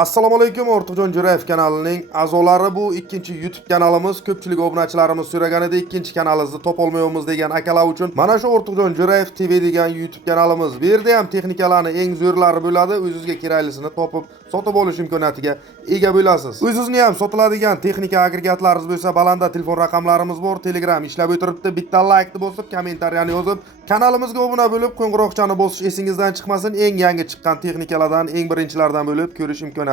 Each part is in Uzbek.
Assalomu alaykum, Ortiqjon Jo'rayev kanalining a'zolari. Bu ikkinchi YouTube kanalimiz. Ko'pchilik obunachilarimiz so'raganida ikkinchi kanalimizni topolmayapmiz degan akalar uchun mana shu Ortiqjon Jo'rayev TV degan YouTube kanalimiz. Bu yerda ham texnikalarning eng zo'rlari bo'ladi. O'zingizga keraklisini topib, sotib olish imkoniyatiga ega bo'lasiz. O'zingizni ham sotiladigan texnika agregatlaringiz bo'lsa, balanda telefon raqamlarimiz bor. Telegram ishlab o'tiribdi. Bitta like bosib, kommentariyani yozib, kanalimizga obuna bo'lib, qo'ng'iroqchani bosish esingizdan chiqmasin. Eng yangi chiqqan texnikalardan, eng birinchilardan bo'lib ko'rish imkoniyatiga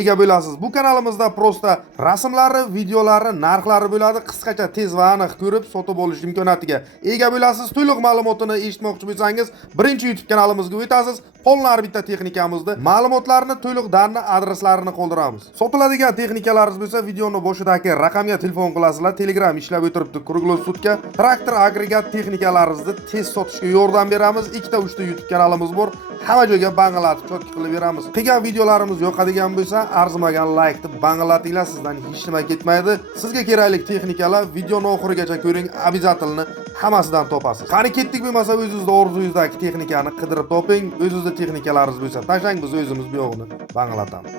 ega bo'lasiz. Bu kanalimizda prosta rasmlari, videolari, narxlari bo'ladi. Qisqacha tez va aniq ko'rib, sotib olish imkoniyatiga ega bo'lasiz. To'liq ma'lumotini eshitmoqchi bo'lsangiz, birinchi YouTube kanalimizga o'tasiz. Qolgan bitta texnikamizni, ma'lumotlarni, to'liq darni, adreslarini qoldiramiz. Sotiladigan texnikalaringiz bo'lsa, videoni boshidagi raqamga telefon qilasizlar. Telegram ishlab o'tiribdi. Kruglosutga traktor agregat texnikalaringizni tez sotishga yordam beramiz. 2-3 YouTube kanalimiz bor. Hamma joyga bang'alatib chotki qilib beramiz. Qilgan videolarimiz yoqadigan bo'lsa, arzimagan like deb bang'alatinglar, sizdan hech nima ketmaydi. Sizga kerakli texnikalar videoni oxirigacha ko'ring, обязательно hammasidan topasiz. Qani ketdik bo'lmasa, o'zingizda orzungizdagi texnikani qidirib toping. O'zingizda texnikalaringiz bo'lsa, tashlang, biz o'zimiz bu yog'ini bang'alatamiz.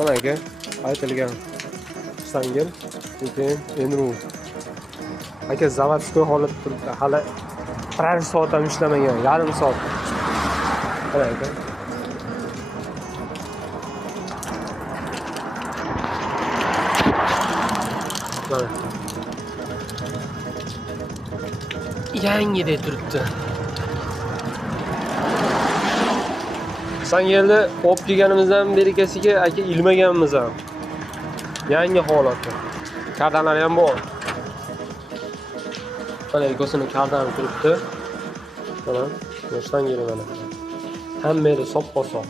Mana aka, aytilgan sangil, keyin enru. Aka zavodskoy holat turibdi. Hali 1 soat ham ishlamagan, yarim soat. Mana aka. Mana. Yangidek turibdi. Sangilni olib kelganimizdan beri kasiga aka ilmaganmiz ham. Yangi holatda. Kardanlari ham bor. Mana ikosini kardan turibdi. Mana, yoshdan kelib mana. Hammasi sop-sop.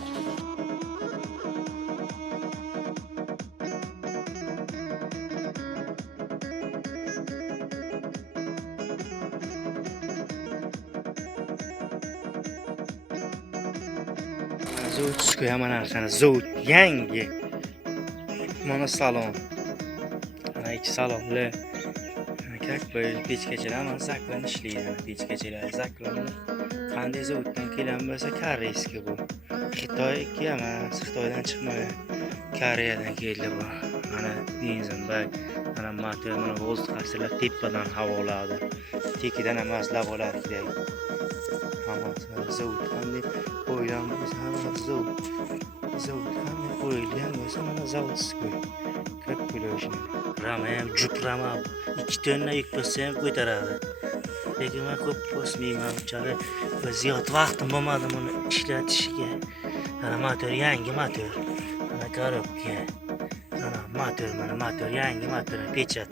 Zavod hamma narsani zavod yangi. Mana salon. Mana ikki salonlar. Как бы pechkachalar mana zaklan ishlaydi. Pechkachalar zaklan. Qanday zavoddan kelgan bo'lsa, koreyskiy bu. Xitoyga emas, Xitoydan chiqmagan. Koreyadan keldi bu. Mana benzin bak, mana motor, mana vozduhchilar tepadan havo oladi. Tekidan emas, labolardan. Hammasi zavod qanday qo'ygan bo'lsa, hammasi zavod. Zavod qanday qo'yilgan bo'lsa, mana zavodskiy. Как bo'lishini. Rama ham juprama 2 tonna yuk bo'lsa ham ko'taradi. Lekin men ko'p bosmayman, chunki ziyod vaqtim bo'lmadi buni ishlatishga. Mana motor, yangi motor. Mana korobka. Mana motor, yangi motor, pechat.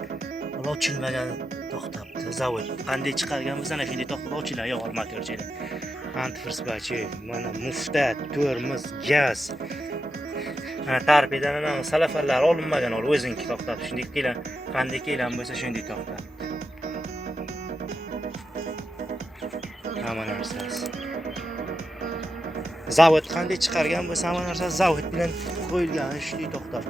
Ular ochilmagan to'xtabdi. Zavod qanday chiqargan bo'lsa, ana shunday to'xtab ochiladi, yo'q motorchilar. Antifriz bachi, mana mufta, tormoz, gaz. Mana tarbiyadan ana salafarlar olinmagan, ol o'zinki to'xtab. Shunday kelgan, qanday kelgan bo'lsa shunday to'xtab. Hamma narsasi. Zavod qanday chiqargan bo'lsa, hamma narsa zavod bilan qo'yilgan, shunday to'xtab.